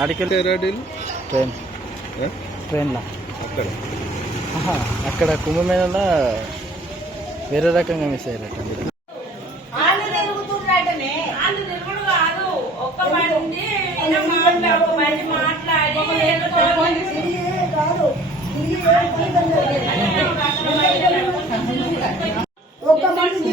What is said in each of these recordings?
ఆడికెళ్ళి రెడీలు ట్రైన్. ట్రైన్లో. అక్కడ. అక్కడ కుంభమేళలో వేరే రకంగా మిస్ అయ్యారట మాట్లాడి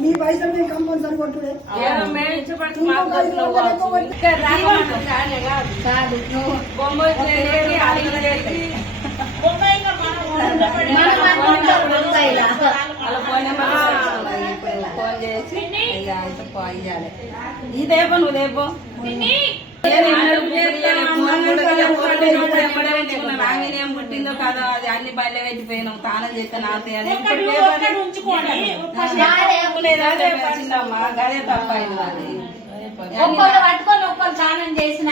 మీ పైసలు మేము కంపల్సరీ కొట్టుడే. మేము ఇచ్చబడికి మాట్లాడుతున్నాం ఏం పుట్టిందో కదా అది అన్ని బయట పెట్టిపోయినాం తానం చేస్తే నాతే అని ఇప్పుడు పేపర్ చిన్నమ్మా గదే తప్ప ఒక్కళ్ళు పట్టుకొని ఒక్కళ్ళు స్నానం చేసిన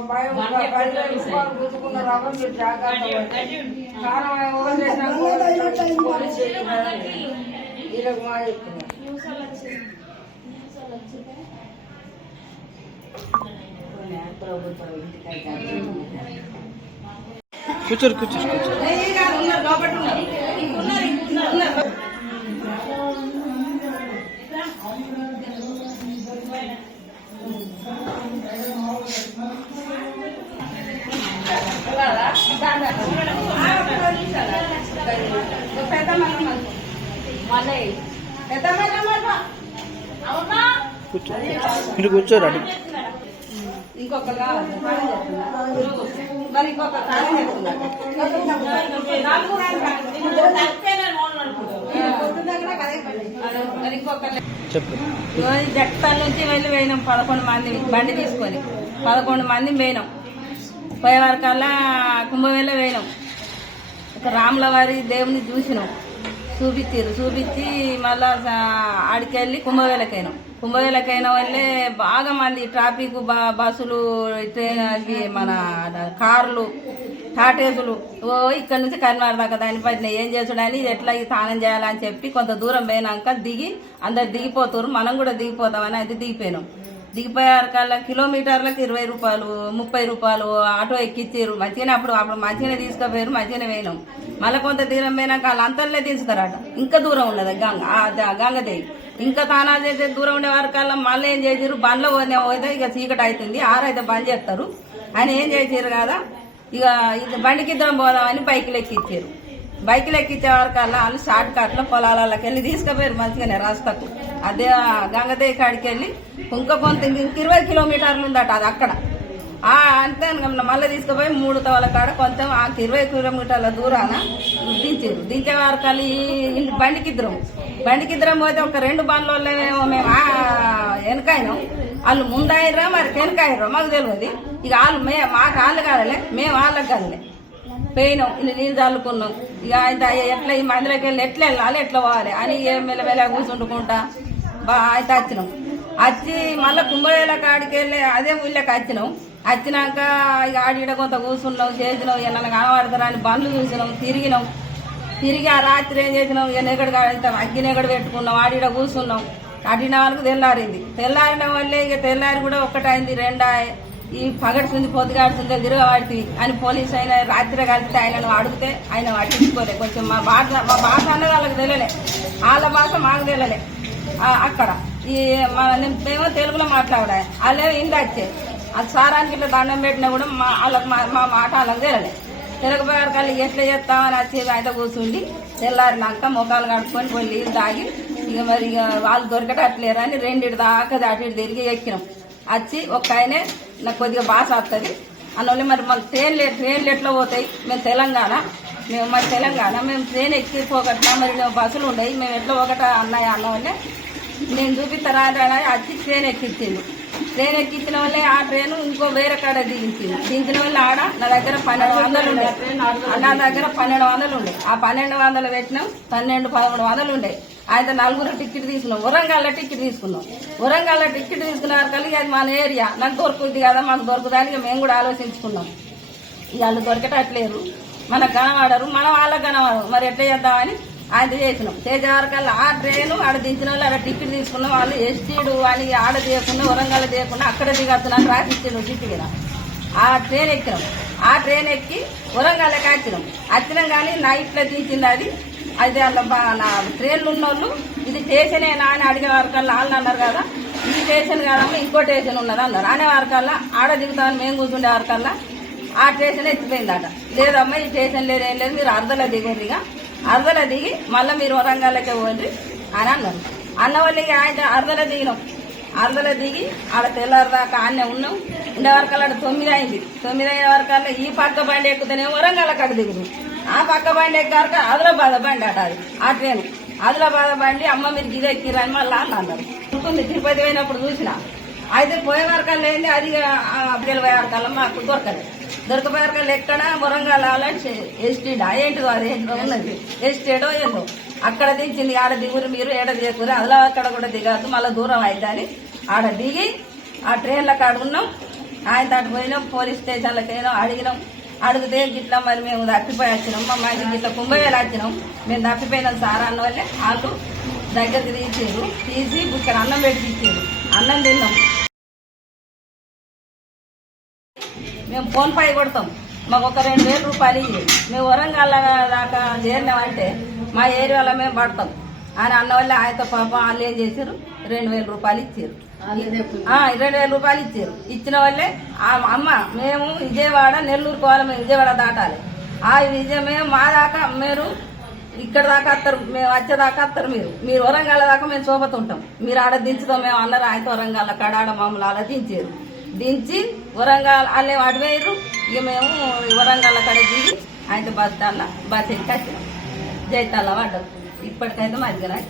కదా. అదే ఎందుకంటే నాకు అది నాకు తెలియదు చెప్పాలి. దేవుడు చక్రంలో చెప్పిన. కూర్చోరు కూర్చోరు కూర్చోరు మీరు కూర్చోరు అడి ఇంకొకరు కావాలి మరి చెప్పు నుంచి వెళ్ళి పోయినాం పదకొండు మంది బండి తీసుకొని. పదకొండు మంది పోయినాం. పోయే వరకల్లా కుంభవేళ పోయినాం ఒక రాముల వారి దేవుని చూసినాం. చూపించారు చూపించి మళ్ళా ఆడికెళ్ళి కుంభవేళకైనాం కుంభవేళకైనా వెళ్ళే బాగా మంది ట్రాఫిక్ బస్సులు ట్రైన్ అవి మన కార్లు టాటేసులు ఓ ఇక్కడ నుంచి కరీంనగర్ దాకా దానిపైన ఏం చేసుడని ఇది ఎట్లా ఈ స్నానం చేయాలని చెప్పి కొంత దూరం పోయినాక దిగి అందరు దిగిపోతారు మనం కూడా దిగిపోతామని అయితే దిగిపోయినాం. దిగిపోయారు కల్లా కిలోమీటర్లకు ఇరవై రూపాయలు ముప్పై రూపాయలు ఆటో ఎక్కిచ్చారు. మంచిగానే అప్పుడు అప్పుడు మంచిగానే తీసుకుపోయారు మంచిగానే పోయినాం. మళ్ళీ కొంత దూరం పోయినాక వాళ్ళు అంతర్లే తీసుకురాట. ఇంకా దూరం ఉన్నది గంగ గంగదేవి. ఇంకా తానా చేసే దూరం ఉండే వరకల్లా మళ్ళీ ఏం చేసారు బండ్లో పోయినా పోతే ఇక చీకటి అవుతుంది ఆరైతే బంద్ చేస్తారు. అని ఏం చేసారు కదా? ఇక ఇది బండికి ఇద్దరం పోదామని బైక్లు ఎక్కిచ్చారు బైకులు ఎక్కించే వరకల్లా వాళ్ళు షార్ట్ కట్లో పొలాలకి వెళ్ళి తీసుకుపోయారు మంచిగానే రాస్తాకు అదే గంగదేవి కాడికి వెళ్ళి ఇంక కొంత ఇంక ఇరవై కిలోమీటర్లు ఉందట అది అక్కడ. ఆ అంతే మళ్ళీ తీసుకుపోయి మూడు తవల కాడ కొంచెం ఆ ఇరవై కిలోమీటర్ల దూరాన దించారు దించే వరకల్లి ఈ బండికిద్దరం పోతే ఒక రెండు బండ్లలో మేము ఆ వెనకాయినాం వాళ్ళు ముందాయిర్రా మరి వెనకాయిర్రా మాకు తెలియదు ఇక వాళ్ళు మే మాకు వాళ్ళు కాదలే మేము వాళ్ళకి కాదలే. పోయినాం ఇన్ని నీళ్ళు చల్లుకున్నాం. ఇక ఆయన ఎట్లా ఈ మందిలోకి వెళ్ళి ఎట్లా వెళ్ళాలి ఎట్లా పోవాలి అని ఏం మెల్లమెల్ల కూర్చుండుకుంటా బా అయితే వచ్చినాం. వచ్చి మళ్ళీ కుంభవేళ కాడికి వెళ్ళి అదే ఊళ్ళకి వచ్చినాం. వచ్చినాక ఇక ఆడిడ కొంత కూర్చున్నాం చేసినాం ఇక నన్ను కనబడతారా అని బండ్లు చూసినాం తిరిగినాం. తిరిగి ఆ రాత్రి ఏం చేసినాం ఇక నెగడు అగ్గి నెగడు పెట్టుకున్నాం ఆడిడ కూర్చున్నాం. అడిగిన వాళ్ళకి తెల్లారింది. తెల్లారిన వల్లే ఇక తెల్లారి కూడా ఒక్కటైంది రెండాయి ఈ పగడుతుంది పొద్దుగాడుతుంది తిరగబడుతుంది అని పోలీసు ఆయన రాత్రి కలిపితే ఆయనను అడిగితే ఆయన పట్టించుకోలే. కొంచెం మా భాష మా భాష అన్నది వాళ్ళకి తెలియలే. వాళ్ళ భాష మాకు తెలియలే. అక్కడ. ఈ మన మేము తెలుగులో మాట్లాడే. వాళ్ళే హిందీ వచ్చే ఆ సారానికి ఇట్లా దండం పెట్టినా కూడా మా వాళ్ళకి మా మా మాట వాళ్ళకి తెలియలే. తెలుగు కానీ ఎట్లా చేస్తామని వచ్చి అయితే కూర్చుండి తెల్లారినాక ముఖాలు కడుక్కొని పోయి నీళ్ళు తాగి ఇక మరి ఇక వాళ్ళు దొరకటట్లేరు అని రెండిటి దాకా అటు ఇటు తిరిగి ఎక్కినాం. వచ్చి ఒక ఆయనే నాకు కొద్దిగా బాస వస్తుంది అందువల్ల మరి మాకు ట్రైన్లు ట్రైన్లు ఎట్లా పోతాయి. మేము తెలంగాణ. మేము మరి తెలంగాణ. మేము ట్రైన్ ఎక్కి పోగట్లా మరి బస్సులు ఉన్నాయి మేము ఎట్లా ఒకట అన్నాయి అన్న నేను చూపిస్తారా వచ్చి ట్రైన్ ఎక్కించింది ట్రైన్ ఎక్కించిన వల్లే ఆ ట్రైన్ ఇంకో వేరే కాడ దిగించింది దించిన వల్ల ఆడ నా దగ్గర పన్నెండు వందలు ఉండే. నా దగ్గర పన్నెండు వందలు ఉండే. ఆ పన్నెండు వందలు పెట్టినాం. పన్నెండు పదమూడు వందలు ఉండే. ఆయన నలుగురు టికెట్ తీసుకున్నాం. వరంగల్లో టికెట్ తీసుకున్నాం. వరంగల్లో టికెట్ తీసుకున్నారు కలిగి అది మన ఏరియా. నాకు దొరుకుతుంది కదా మాకు దొరుకుదానికి మేము కూడా ఆలోచించుకున్నాం. వాళ్ళు దొరకటట్లేరు మనకు కనబడరు మనం వాళ్ళకి కనబడరు మరి ఎట్లా చేద్దామని ఆయన చేసినాం. చేసేవారికల్లా ఆ ట్రైన్ ఆడ దించిన వాళ్ళు అక్కడ టికెట్ తీసుకున్నాం వాళ్ళు ఎస్టీడు అని ఆడ తీయకుండా వరంగల్ తీయకుండా అక్కడ దిగొస్తున్నాను రాసిచ్చాడు టికెట్ ఆ ట్రైన్ ఎక్కినాం. ఆ ట్రైన్ ఎక్కి వరంగల్కి వచ్చినాం. వచ్చినాం కానీ నైట్లో దించింది అది అయితే వాళ్ళ నా ట్రైన్లు ఉన్నోళ్ళు ఇది స్టేషనేనా అని అడిగే వరకల్లా వాళ్ళు అన్నారు కదా ఈ స్టేషన్ కాదమ్మా ఇంకో స్టేషన్ ఉన్నది అన్నారు. అనే వరకల్లా ఆడ దిగుతామని మేము కూర్చుండే వరకల్లా ఆ స్టేషన్ ఎత్తిపోయిందట. లేదమ్మా ఈ స్టేషన్ లేదు ఏం లేదు మీరు అర్ధలో దిగండి ఇక. అర్ధలో దిగి మళ్ళీ మీరు వరంగల్లోకి పోండి అని అన్నారు. అన్న వాళ్ళకి ఆయన అర్ధలో దిగినాం. అర్ధలో దిగి ఆడ తెల్లారి దాకా ఆడనే ఉన్నాం. ఉండే వరకల్లా తొమ్మిది అయింది. తొమ్మిది అయిన వరకల్లా ఈ పక్క బండి ఎక్కుతేనే వరంగల్ అక్కడ దిగుదు ఆ పక్క బండి ఎక్కాక ఆదిలాబాద్ బండి అట అది. ఆ ట్రైన్. ఆదిలాబాద్ బండి అమ్మ మీరు గిదే ఎక్కిరని మళ్ళీ అని అన్నారు. ఉంటుంది తిరుపతి పోయినప్పుడు చూసిన. అయితే పోయే వరకల్లా ఏంది అది అబ్బాయిలు ఆరు వరకల్లా మాకు దొరకలేదు దొరకపోయే వరకల్లా ఎక్కడ వరంగల్ అలాంటి ఎస్టీడా ఏంటిదో అది ఏంటో ఉన్నది. ఎస్టేడో ఏందో అక్కడ దించింది ఆడ దిగురు మీరు ఏడ దిగురు అదిలో అక్కడ కూడా దిగద్దు మళ్ళీ దూరం అవుతుంది ఆడ దిగి ఆ ట్రైన్లో కాడ ఉన్నాం. ఆయన తోటి పోయినాం పోలీస్ స్టేషన్లకు పోయినాం అడిగినాం. అడిగితే గిట్లా మరి మేము తప్పిపోయి వచ్చినాం. మా మాకు గిట్లా కుంభవేలు వచ్చినాం. మేము తప్పిపోయినాం సార్ అన్న వాళ్ళే వాళ్ళు దగ్గరికి తీసారు తీసి ఇక్కడ అన్నం పెట్టి ఇచ్చారు అన్నం తిన్నాం. మేము ఫోన్ పై కొడతాం. మాకు ఒక రెండు వేల రూపాయలు ఇయ్యి. మేము వరంగల్ దాకా చేరినామంటే మా ఏరియాలో మేము పడతాం. అని అన్న వల్ల ఆయనతో పాపం వాళ్ళు ఏం చేశారు? రెండు వేల రూపాయలు ఇచ్చారు. ఆ, రెండు వేల రూపాయలు ఇచ్చారు. ఇచ్చిన వాళ్ళే ఆ అమ్మ మేము విజయవాడ నెల్లూరు పోవాలి మేము విజయవాడ దాటాలి. ఆ విజయ మేము మా దాకా మీరు ఇక్కడ దాకా వస్తారు మేము వచ్చేదాకా వస్తారు మీరు. మీరు వరంగల్ దాకా మేము చూపుతుంటాం. మీరు ఆడ దించుతాం మేము అన్నారు ఆయన వరంగల్ కాడ ఆడ మమ్మల్ని అలా దించారు. దించి వరంగల్ వాళ్ళే అడివేయరు ఇక మేము వరంగల్ కాడ దిగి ఆయన బస్ స్టాండ్ బస్ ఎక్కి వచ్చినాం జైతాల పడ్డాం ഇപ്പൊ എടുക്കാൻ മരുകറായി